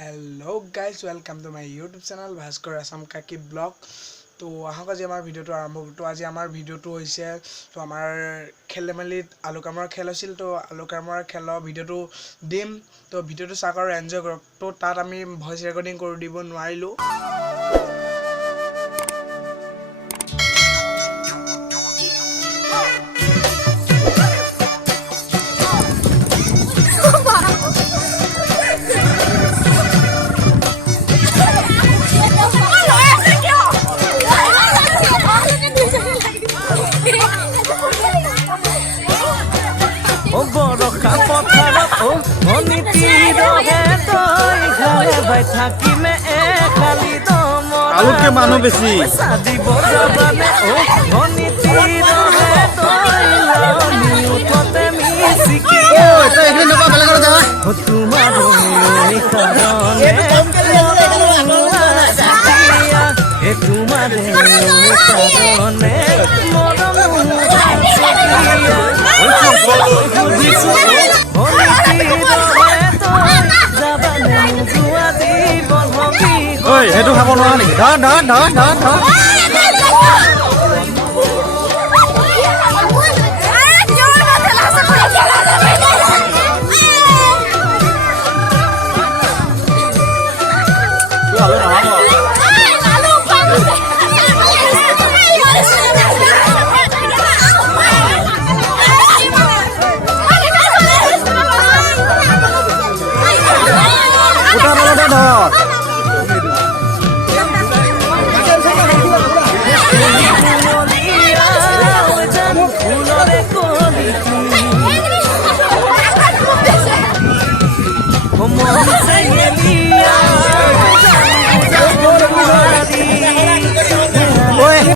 Hello guys welcome to my YouTube channel Bhaskar Assam Kaki blog. तो आहक आज आमार भिडिओ आरम्भ तो आज आमार भिडिओ तो आमार खेल धेमालित आलुकामर खेल आछिल तो आलुकामर खेলৰ भिडिओ दिम तो भिडिओ चाওক আৰু एन्जय কৰক। तो तात आमी भइस रेकर्डिंग কৰি দিব নোৱাৰিলো। आलू के मानो बेसी সেইটো খাব নোৱাৰা নেকি? ধৰ